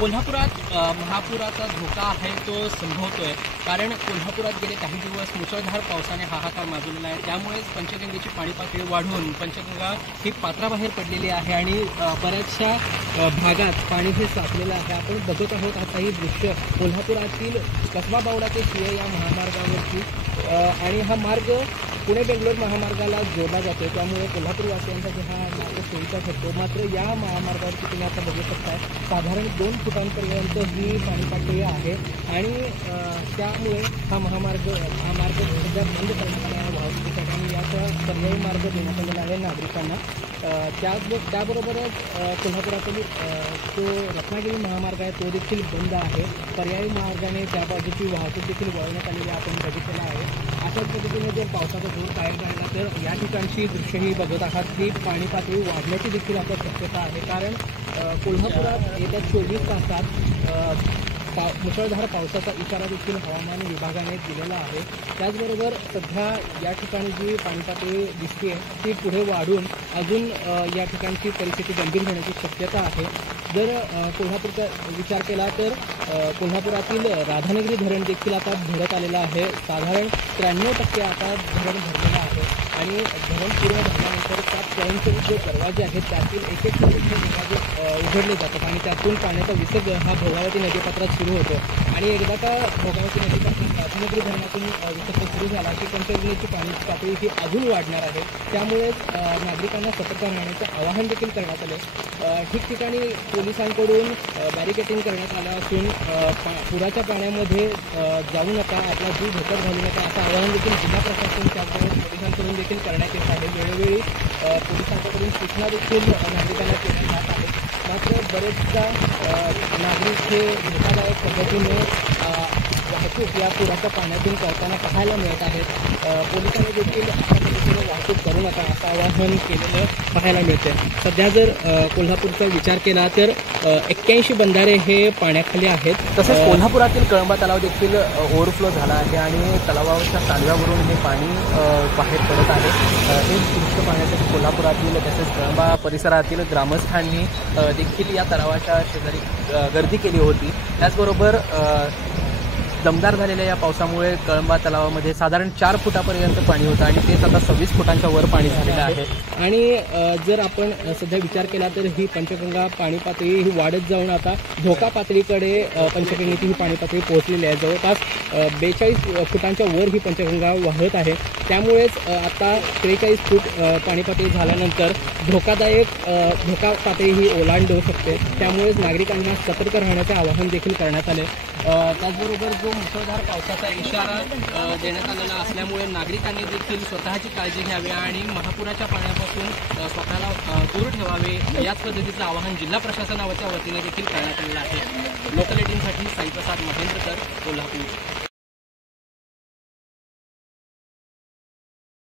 कोल्हापुरात महापुराचा धोका आहे तो संभवतोय, कारण कोल्हापुरात गेले काही दिवस मुसळधार पावसाने हाहाकार माजवलेला आहे। त्यामुळेच पंचगंगेची पाणी पातळी वाढून पंचगंगा ही पात्राबाहेर पडलेली आहे आणि बऱ्याचशा भागात पाणी हे साचलेलं आहे। आपण बघत आहोत आता ही दृश्य कोल्हापुरातील कसबा बावडा ते शिळे या महामार्गावरची आणि हा मार्ग पुणे बेंगलोर महामार्गाला जोडला जातो, त्यामुळे कोल्हापूरवासियांसाठी हा मार्ग सोयीचा ठरतो। मात्र या महामार्गावरती तुम्ही आता बघू शकता साधारण 2 फुटांपर्यंत ही पाणी पातळी आहे आणि त्यामुळे हा मार्ग सध्या बंद करण्यात आला आहे वाहतुकीसाठी आणि याचा पर्यायी मार्ग देण्यात आलेला आहे नागरिकांना। त्याबरोबरच कोल्हापुरातील जो रत्नागिरी महामार्ग आहे तो देखील बंद आहे। पर्यायी मार्गाने त्या बाजूची वाहतूक देखील वळवण्यात आलेली आपण बघितलेलं आहे। अशाच पद्धतीने जर पावसाचा जोर कायम राहिला तर या ठिकाणची दृश्यही बघत आहात की पाणी पातळी वाढण्याची देखील आता शक्यता आहे, कारण कोल्हापुरात येत्या 24 तासात मुसळधार पावसाचा इशारा देखील हवामान विभागाने दिलेला आहे। त्याचबरोबर सध्या या ठिकाणी जी पाणी पातळी दिसते ती पुढे वाढून अजून या ठिकाणची परिस्थिती गंभीर होण्याची शक्यता आहे। जर कोल्हापूरचा विचार केला तर कोल्हापुरातील राधानगरी धरण देखील आता भरत आलेलं आहे। साधारण 93% आता धरण भरलेलं आहे आणि धरण पूर्ण भरल्यानंतर त्यात स्वयंचलित जे दरवाजे आहेत त्यातील एक दरवाजे उघडले जातात आणि त्यातून पाण्याचा विसर्ग हा भोगावती नदीपात्रात सुरू होतो आणि एकदा का भोगावती नदीपात्रात राधानगरी धरणातून विसर्ग सुरू झाला की पंचगंगेची पाण्याची पातळी ही अजून वाढणार आहे। त्यामुळेच नागरिकांना सतर्क राहण्याचे आवाहन देखील करण्यात आले। ठिकठिकाणी पोलिसांकडून बॅरिकेडिंग करण्यात आलं असून पुराच्या पाण्यामध्ये जाऊ नका, आपला जीव धोक्यात घालू नका असं आवाहन देखील जिल्हा प्रशासन त्याचबरोबर पोलिसांकडून देखील करण्यात येत आहे। वेळोवेळी पोलिसांकडून सूचना देखील नागरिकांना केल्या जात आहेत। मात्र बरेचदा नागरिक हे धोकादायक पद्धतीने वाहतूक या पुराच्या पाण्यातून करताना पाहायला मिळत आहेत। पोलिसांनी देखील अशा पद्धतीने वाहतूक करू नका असं आवाहन केलेलं पाहायला मिळते। सध्या जर कोल्हापूरचा विचार केला तर 81 बंधारे हे पाण्याखाली आहेत। तसेच कोल्हापुरातील कळंबा तलाव देखील ओव्हरफ्लो झाला आहे आणि तलावाच्या कालव्यावरून हे पाणी बाहेर पडत आहे। हे दृश्य पाहण्यासाठी कोल्हापुरातील तसेच कळंबा परिसरातील ग्रामस्थांनी देखील या तलावाच्या शेजारी गर्दी केली होती। त्याचबरोबर दमदार झालेल्या या पावसामुळे कळंबा तलावामध्ये साधारण 4 फुटापर्यंत पाणी होतं आणि तेच आता 26 फुटांच्या वर पाणी झालेलं आहे। आणि जर आपण सध्या विचार केला तर ही पंचगंगा पाणी पातळी ही वाढत जाऊन आता धोका पातळीकडे पंचगंगेची ही पाणी पातळी पोहोचलेली आहे। जवळपास 42 फुटांच्या वर ही पंचगंगा वाहत आहे। त्यामुळेच आता 43 फूट पाणी पातळी झाल्यानंतर धोका पातळी ही ओलांडू शकते। त्यामुळेच नागरिकांना सतर्क राहण्याचे आवाहन देखील करण्यात आले। त्याचबरोबर जो मुसळधार पावसाचा इशारा देण्यात आलेला असल्यामुळे नागरिकांनी देखील स्वतःची काळजी घ्यावी आणि महापुराच्या पाण्यापासून स्वतःला दूर ठेवावे याच पद्धतीचं आवाहन जिल्हा प्रशासनाच्या वतीने देखील करण्यात आलेलं आहे। लोकल 18साठी साईप्रसाद महेंद्रकर, कोल्हापूर।